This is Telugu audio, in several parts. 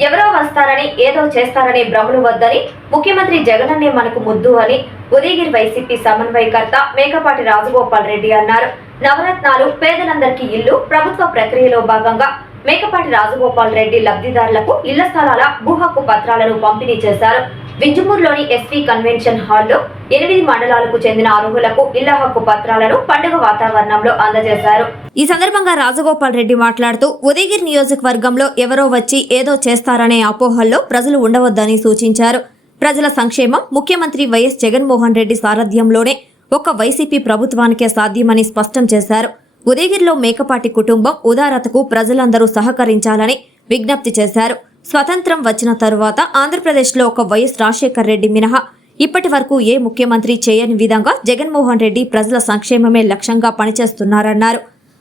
ఎవరో వస్తారని ఏదో చేస్తారని భ్రమలు వద్దని ముఖ్యమంత్రి జగనన్నే మనకు ముద్దు అని ఉదయగిరి వైసీపీ సమన్వయకర్త మేకపాటి రాజగోపాల్ రెడ్డి అన్నారు. నవరత్నాలు పేదలందరికీ ఇల్లు ప్రభుత్వ ప్రక్రియలో భాగంగా మేకపాటి రాజగోపాల్ రెడ్డి లబ్ధిదారులకు ఇళ్ళ స్థలాల భూ హక్కు పత్రాలను పంపిణీ చేశారు. వింజమూరులోని ఎస్పీ కన్వెన్షన్ హాల్లో ఎనిమిది మండలాలకు చెందిన అర్హులకు ఇళ్ళ హక్కు పత్రాలను పండుగ వాతావరణంలో అందజేశారు. ఈ సందర్భంగా రాజగోపాల్ రెడ్డి మాట్లాడుతూ ఉదయగిరి నియోజకవర్గంలో ఎవరో వచ్చి ఏదో చేస్తారనే అపోహల్లో ప్రజలు ఉండవద్దని సూచించారు. ప్రజల సంక్షేమం ముఖ్యమంత్రి వైఎస్ జగన్మోహన్ రెడ్డి సారథ్యంలోనే ఒక వైసీపీ ప్రభుత్వానికే సాధ్యమని స్పష్టం చేశారు. ఉదయగిరిలో మేకపాటి కుటుంబం ఉదారతకు ప్రజలందరూ సహకరించాలని విజ్ఞప్తి చేశారు. స్వతంత్రం వచ్చిన తరువాత ఆంధ్రప్రదేశ్లో ఒక వైఎస్ రాజశేఖర్ రెడ్డి మినహా. ఇప్పటి వరకు ఏ ముఖ్యమంత్రి చేయని విధంగా జగన్మోహన్ రెడ్డి ప్రజల సంక్షేమమే లక్ష్యంగా పనిచేస్తున్నారన్నారు.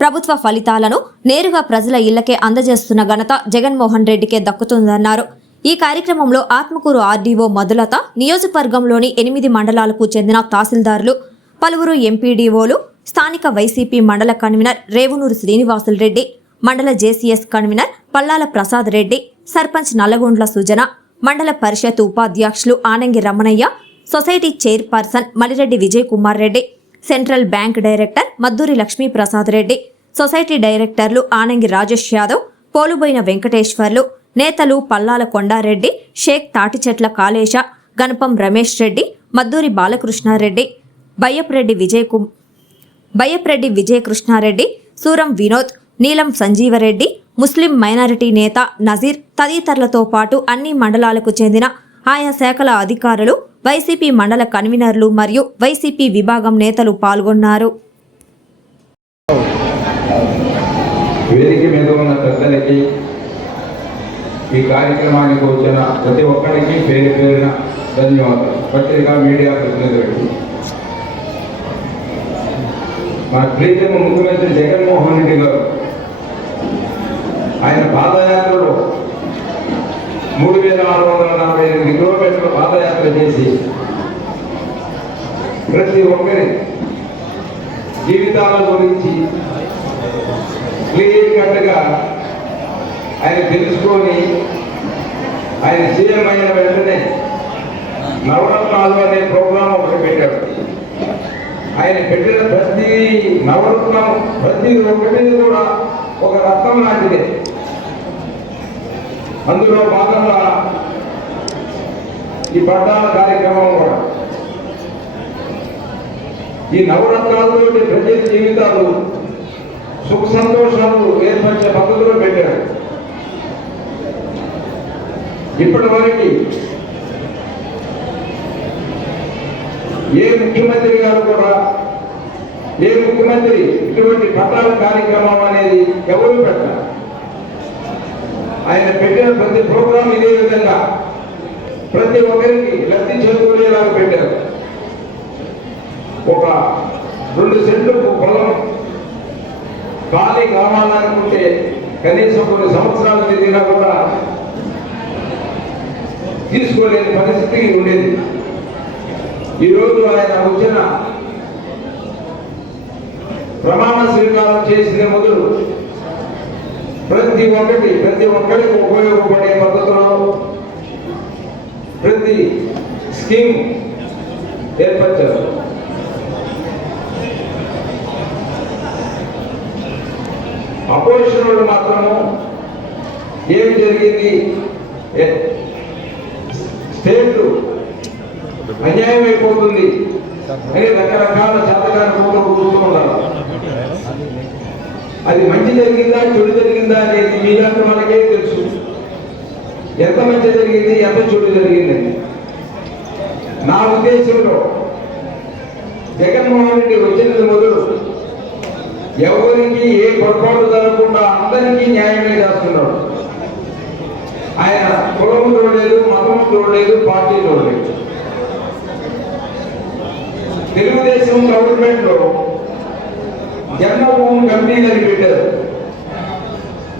ప్రభుత్వ ఫలితాలను నేరుగా ప్రజల ఇళ్ళకే అందజేస్తున్న ఘనత జగన్మోహన్ రెడ్డికే దక్కుతుందన్నారు. ఈ కార్యక్రమంలో ఆత్మకూరు ఆర్డీఓ మధులత నియోజకవర్గంలోని ఎనిమిది మండలాలకు చెందిన తహసీల్దారులు పలువురు ఎంపీడీఓలు స్థానిక వైసీపీ మండల కన్వీనర్ రేవునూరు శ్రీనివాసులు రెడ్డి మండల జేసీఎస్ కన్వీనర్ పల్లాల ప్రసాద్ రెడ్డి సర్పంచ్ నల్లగొండ్ల సుజన మండల పరిషత్ ఉపాధ్యక్షులు Anangi Ramanaiah society chairperson Malireddy Vijay Kumar Reddy central bank director Madduri Lakshmiprasad Reddy society డైరెక్టర్లు ఆనంగి రాజేష్ యాదవ్ పోలుబోయిన వెంకటేశ్వర్లు నేతలు పల్లాల కొండారెడ్డి షేక్ తాటిచెట్ల కాళేశ గణపం రమేష్ రెడ్డి మద్దూరి బాలకృష్ణారెడ్డి బయ్యప్రెడ్డి విజయ్ కుమార్ బయ్యప్రెడ్డి విజయకృష్ణారెడ్డి సూరం వినోద్ నీలం సంజీవరెడ్డి ముస్లిం మైనారిటీ నేత నజీర్ తదితరులతో పాటు అన్ని మండలాలకు చెందిన ఆయా శాఖల అధికారులు వైసీపీ మండల కన్వీనర్లు మరియు వైసీపీ విభాగం నేతలు పాల్గొన్నారు. వేదిక మీద ఉన్న పెద్దలకి ఈ కార్యక్రమానికి వచ్చిన ప్రతి ఒక్కరికి పేరు పేరున ధన్యవాదాలు. పత్రికా మీడియా ప్రతినిధులకు. మన ప్రీతమ ముఖ్యమంత్రి జగన్మోహన్ రెడ్డి గారు. ఆయన పాదయాత్రలో మూడు వేల ఆరు వందల నలభై ఎనిమిది కిలోమీటర్ల పాదయాత్ర చేసి ప్రతి ఒక్కరి జీవితాల గురించి క్లియర్ కట్గా ఆయన తెలుసుకొని ఆయన సీఎం అయిన వెంటనే నవరత్నాలు అనే ప్రోగ్రాం ఒకటి పెట్టాడు. ఆయన పెట్టిన ప్రతి నవరత్నం ప్రతి ఒక్కటి కూడా ఒక రత్నం లాంటిదే. అందులో భాగంగా ఈ పట్టాల కార్యక్రమం కూడా. ఈ నవరత్నాలతోటి ప్రజల జీవితాలు సుఖ సంతోషాలు ఏర్పరిచే పద్ధతిలో పెట్టారు. ఇప్పటి వరకు ఏ ముఖ్యమంత్రి గారు కూడా ఏ ముఖ్యమంత్రి ఇటువంటి పట్టాల కార్యక్రమం అనేది ఎవరు పెట్టారు? ఆయన పెట్టిన ప్రతి ప్రోగ్రాం ఇదే విధంగా. ప్రతి ఒక్కరికి లబ్ధి చేకూరేలాగా పెట్టారు. ఒక రెండు సెంట్లు పొలం ఖాళీ కావాలనుకుంటే కనీసం కొన్ని సంవత్సరాలు తిరిగినా కూడా తీసుకోలేని పరిస్థితి ఉండేది. ఈరోజు ఆయన వచ్చిన ప్రమాణ స్వీకారం చేసిన మొదలు ప్రతి ఒక్కటి ప్రతి ఒక్కరికి ఉపయోగపడే పద్ధతిలో ప్రతి స్కీమ్ ఏర్పరిచారు. అపోజిషన్ వాళ్ళు మాత్రము ఏం జరిగింది ఏ- స్టేట్ అన్యాయం అయిపోతుంది. అని రకరకాల శాతకాల కూతురు కూర్చున్నారు అది మంచి జరిగిందా చెడు జరిగిందా అనేది మీలాంటి మనకే తెలుసు. ఎంత మంచి జరిగింది ఎంత చెడు జరిగిందని నా ఉద్దేశంలో జగన్మోహన్ రెడ్డి వచ్చినది మొదలు ఎవరికి ఏ పొరపాటు జరగకుండా అందరికీ న్యాయమే చేస్తున్నాడు. ఆయన కులం చూడలేదు మతం చూడలేదు పార్టీ చూడలేదు తెలుగుదేశం గవర్నమెంట్లో జన్మభూమి కంపెనీలు అని పెట్టారు.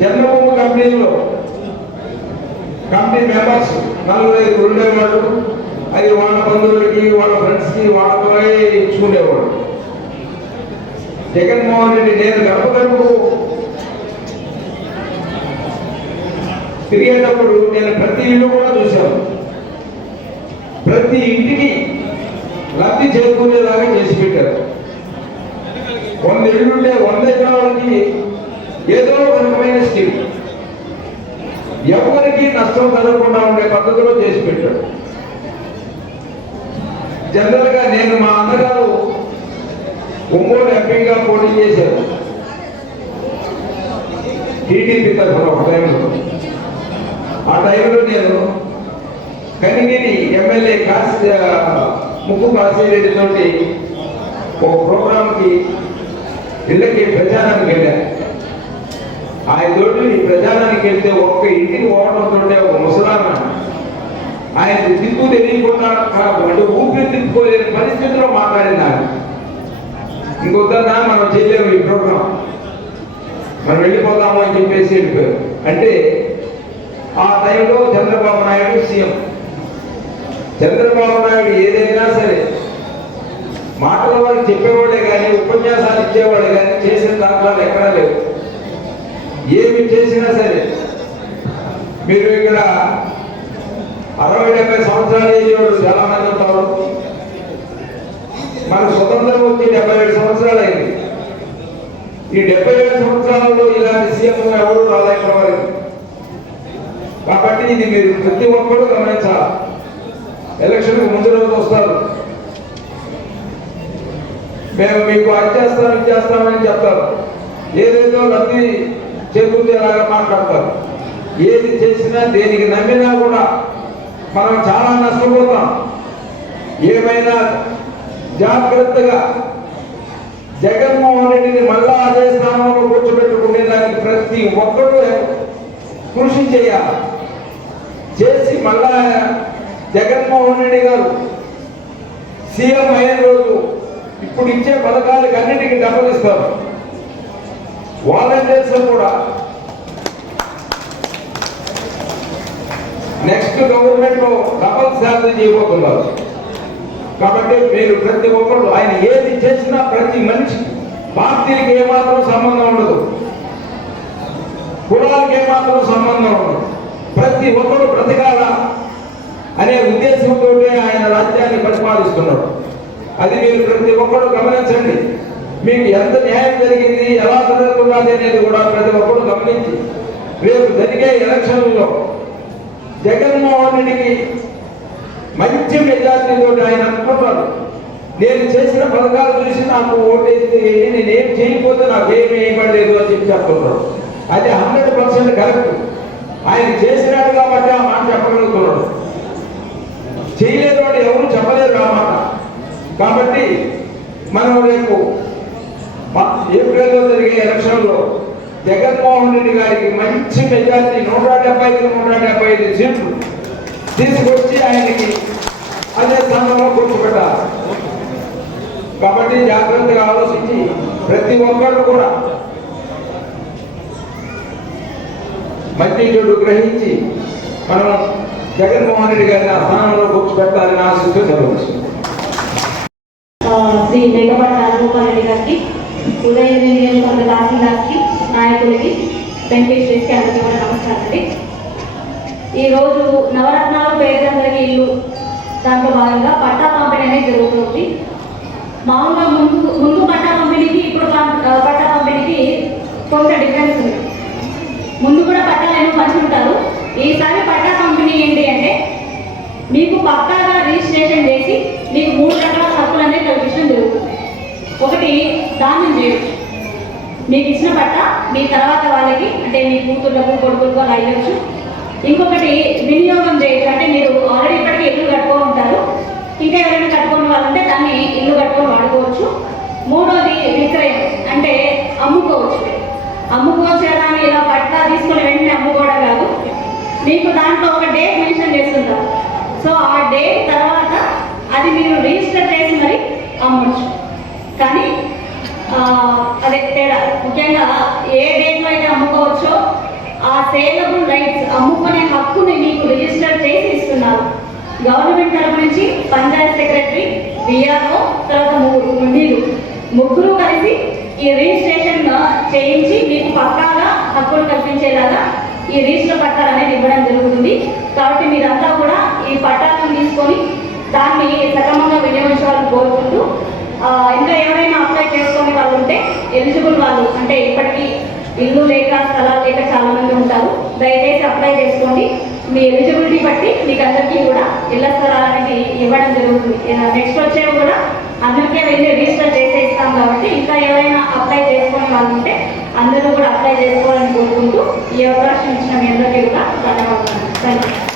జన్మభూమి కంపెనీలో కంపెనీ మెంబర్స్ నలుగురు ఐదు ఉండేవాళ్ళు అది వాళ్ళ బంధువులకి వాళ్ళ ఫ్రెండ్స్కి వాళ్ళతోనే ఇచ్చుకునేవాడు జగన్మోహన్ రెడ్డి నేను గడప గడపకు తిరిగేటప్పుడు నేను ప్రతి ఇల్లు కూడా చూశాను. ప్రతి ఇంటికి లబ్ధి చేరుకునేలాగా చేసి పెట్టారు. వంద ఇళ్ళుంటే వంద ఎకరాలకి ఏదో ఒక రకమైన స్కీమ్. ఎవరికి నష్టం కలగకుండా ఉండే పద్ధతిలో చేసి పెట్టాడు జనరల్గా నేను మా అన్నగారు ఒంగోలు ఎంపీగా పోటీ చేశారు. టీడీపీ తరఫున ఒక టైంలో. ఆ టైంలో నేను కనిగిరి ఎమ్మెల్యే కాశీ ముక్కు కాశీరెడ్డి తోటి ఒక ప్రోగ్రాంకి ఇళ్ళకి ప్రచారానికి వెళ్ళారు ఆయన తోటి ప్రచారానికి వెళ్తే ఒక్క ఇంటికి పోవడంతో ఒక ముసలాన ఆయన దిక్కు తెలియకుండా అంటే ఊపిరి తిప్పుకోలేని పరిస్థితిలో మాట్లాడింది ఆయన ఇంకొద్దా మనం చేయలేము ఈ ప్రోగ్రాం మనం వెళ్ళిపోదాము అని చెప్పేసి వెళ్ళిపోయారు. అంటే ఆ టైంలో చంద్రబాబు నాయుడు సీఎం. చంద్రబాబు నాయుడు ఏదైనా సరే మాటల వారికి చెప్పేవాడే కానీ ఉపన్యాసాలు ఇచ్చేవాడే కానీ చేసిన దాఖలాలు ఎక్కడా లేవు ఏమి చేసినా సరే మీరు ఇక్కడ అరవై డెబ్బై సంవత్సరాలు ఏజ్ చాలా మంది ఉంటారు. మనకు స్వతంత్రం వచ్చి డెబ్బై ఏడు సంవత్సరాలు అయింది. ఈ డెబ్బై ఏడు సంవత్సరాలలో ఇలాంటి సీఎం ఎవరు రాలేకపోయిన కాబట్టి ఇది మీరు ప్రతి ఒక్కరూ గమనించాలి. ఎలక్షన్ ముందు రోజు వస్తారు. మేము మీకు అది చేస్తాం ఇది చేస్తామని చెప్తారు. ఏదేదో లబ్ధి చేకూర్చేలాగా మాట్లాడతారు. ఏది చేసినా దేనికి నమ్మినా కూడా మనం చాలా నష్టపోతాం. ఏమైనా జాగ్రత్తగా జగన్మోహన్ రెడ్డిని మళ్ళా అదే స్థానంలో కూర్చోబెట్టుకునే దానికి ప్రతి ఒక్కరూ కృషి చేయాలి. చేసి మళ్ళా జగన్మోహన్ రెడ్డి గారు సీఎం అయిన రోజు ఇప్పుడు ఇచ్చే పథకాలకు అన్నిటికీ డబ్బులు ఇస్తారు వాలంటీర్స్ కూడా. నెక్స్ట్ గవర్నమెంట్లో డబల్ శాలరీ చేయబోతున్నారు. కాబట్టి మీరు ప్రతి ఒక్కరు ఆయన ఏది చేసినా ప్రతి మనిషి పార్టీలకు ఏమాత్రం సంబంధం ఉండదు. కులాలకు ఏమాత్రం సంబంధం ఉండదు. ప్రతి ఒక్కరు బ్రతకాల? అనే ఉద్దేశంతో ఆయన రాజ్యాన్ని పరిపాలిస్తున్నాడు అది మీరు ప్రతి ఒక్కరు గమనించండి. మీకు ఎంత న్యాయం జరిగింది ఎలా జరుగుతున్నది అనేది కూడా ప్రతి ఒక్కరు గమనించి రేపు జరిగే ఎలక్షన్లో జగన్మోహన్ రెడ్డికి మంచి మెజార్టీతో ఆయన అనుకుంటారు. నేను చేసిన పథకాలు చూసి నాకు ఓటేస్తే నేనేం చేయకపోతే నాకు వేయబడలేదు అని చెప్పి చెప్తున్నాడు అది హండ్రెడ్ పర్సెంట్ కరెక్ట్. ఆయన చేసినాడు కాబట్టి ఆ కాబట్టి మనం రేపు ఏప్రిల్లో జరిగే ఎలక్షన్లో జగన్మోహన్ రెడ్డి గారికి మంచి మెజార్టీ నూట డెబ్బై ఐదు నూట డెబ్బై ఐదు సీట్లు తీసుకొచ్చి ఆయనకి అదే స్థానంలో కూర్చోబెట్టాలి కాబట్టి జాగ్రత్తగా ఆలోచించి ప్రతి ఒక్కరు కూడా మంచి చెడు గ్రహించి మనం జగన్మోహన్ రెడ్డి గారిని ఆ స్థానంలో కూర్చోబెట్టాలని ఆశిస్తూ చదవచ్చు శ్రీ మేకపాటి రాజగోపాల్ రెడ్డి గారికి ఉదయగిరి నియోజకవర్గ తహసీల్దార్కి నాయకులకి వెంకటేశ్వరికి అందరికీ కూడా నమస్కారం అండి. ఈరోజు నవరత్నాలు పేదలందరికీ ఇల్లు దాంట్లో భాగంగా పట్టా పంపిణీ అనేది జరుగుతుంది. మామూలుగా ముందు ముందు పట్టా పంపిణీకి ఇప్పుడు పట్టా పంపిణీకి కొంత డిఫరెన్స్ ఉంది. ముందు కూడా పట్టాలు ఏమో పంచుకుంటారు ఈసారి పట్టా పంపిణీ ఏంటి అంటే మీకు పక్కాగా రిజిస్ట్రేషన్ చేసి మీకు మూడు రకాల హక్కులు విషయం జరుగుతుంది ఒకటి దానం చేయొచ్చు మీకు ఇచ్చిన పట్ట మీ తర్వాత వాళ్ళకి అంటే మీ కూతుర్లకు కొడుకులకు అలా ఇవ్వచ్చు. ఇంకొకటి వినియోగం చేయొచ్చు అంటే మీరు ఆల్రెడీ ఇప్పటికీ ఇల్లు కట్టుకో ఉంటారు. ఇంకా ఎవరైనా కట్టుకున్న వాళ్ళంటే దాన్ని ఇల్లు కట్టుకొని వాడుకోవచ్చు. మూడోది విక్రయం. అంటే అమ్ముకోవచ్చు. అమ్ముకోవచ్చు ఎలా అని ఇలా పట్టా తీసుకుని వెంటనే అమ్ముకోవడం కాదు. మీకు దాంట్లో ఒక డేట్ మెన్షన్ చేస్తుంటాం. సో ఆ డేట్ తర్వాత అది మీరు రిజిస్టర్ చేసి మరి అమ్మొచ్చు. కానీ అదే తేడా. ముఖ్యంగా ఏ డేట్లో అయితే అమ్ముకోవచ్చో ఆ సేలబుల్ రైట్స్ అమ్ముకునే హక్కుని మీకు రిజిస్టర్ చేసి ఇస్తున్నారు. గవర్నమెంట్ తరపు నుంచి పంచాయత్ సెక్రటరీ విఆర్ఓ తర్వాత ముగ్గురు మీరు ముగ్గురు కలిసి ఈ రిజిస్ట్రేషన్ చేయించి మీకు పక్కాగా హక్కులు కల్పించేలాగా ఈ రిజిస్టర్ పట్టాలు అనేది ఇవ్వడం జరుగుతుంది. కాబట్టి మీరంతా కూడా ఈ పట్టాలను తీసుకొని దాన్ని సక్రమంగా వినియోగించాలని కోరుకుంటూ ఇంకా ఎవరైనా అప్లై చేసుకునే వాళ్ళు ఉంటే ఎలిజిబుల్ వాళ్ళు అంటే ఇప్పటికీ ఇల్లు లేక స్థలాలు లేక చాలా మంది ఉంటారు దయచేసి అప్లై చేసుకోండి. మీ ఎలిజిబిలిటీ బట్టి మీకు అందరికీ కూడా ఇళ్ళ స్థలాలు అనేది ఇవ్వడం జరుగుతుంది. నెక్స్ట్ వచ్చేవి కూడా అందరికీ వెళ్ళి రిజిస్టర్ చేసే ఇస్తాం కాబట్టి ఇంకా ఎవరైనా అప్లై చేసుకునే వాళ్ళు ఉంటే అందరూ కూడా అప్లై చేసుకోవాలని కోరుకుంటూ ఈ అవకాశం ఇచ్చిన మీ అందరికీ కూడా ధన్యవాదాలు. Thank you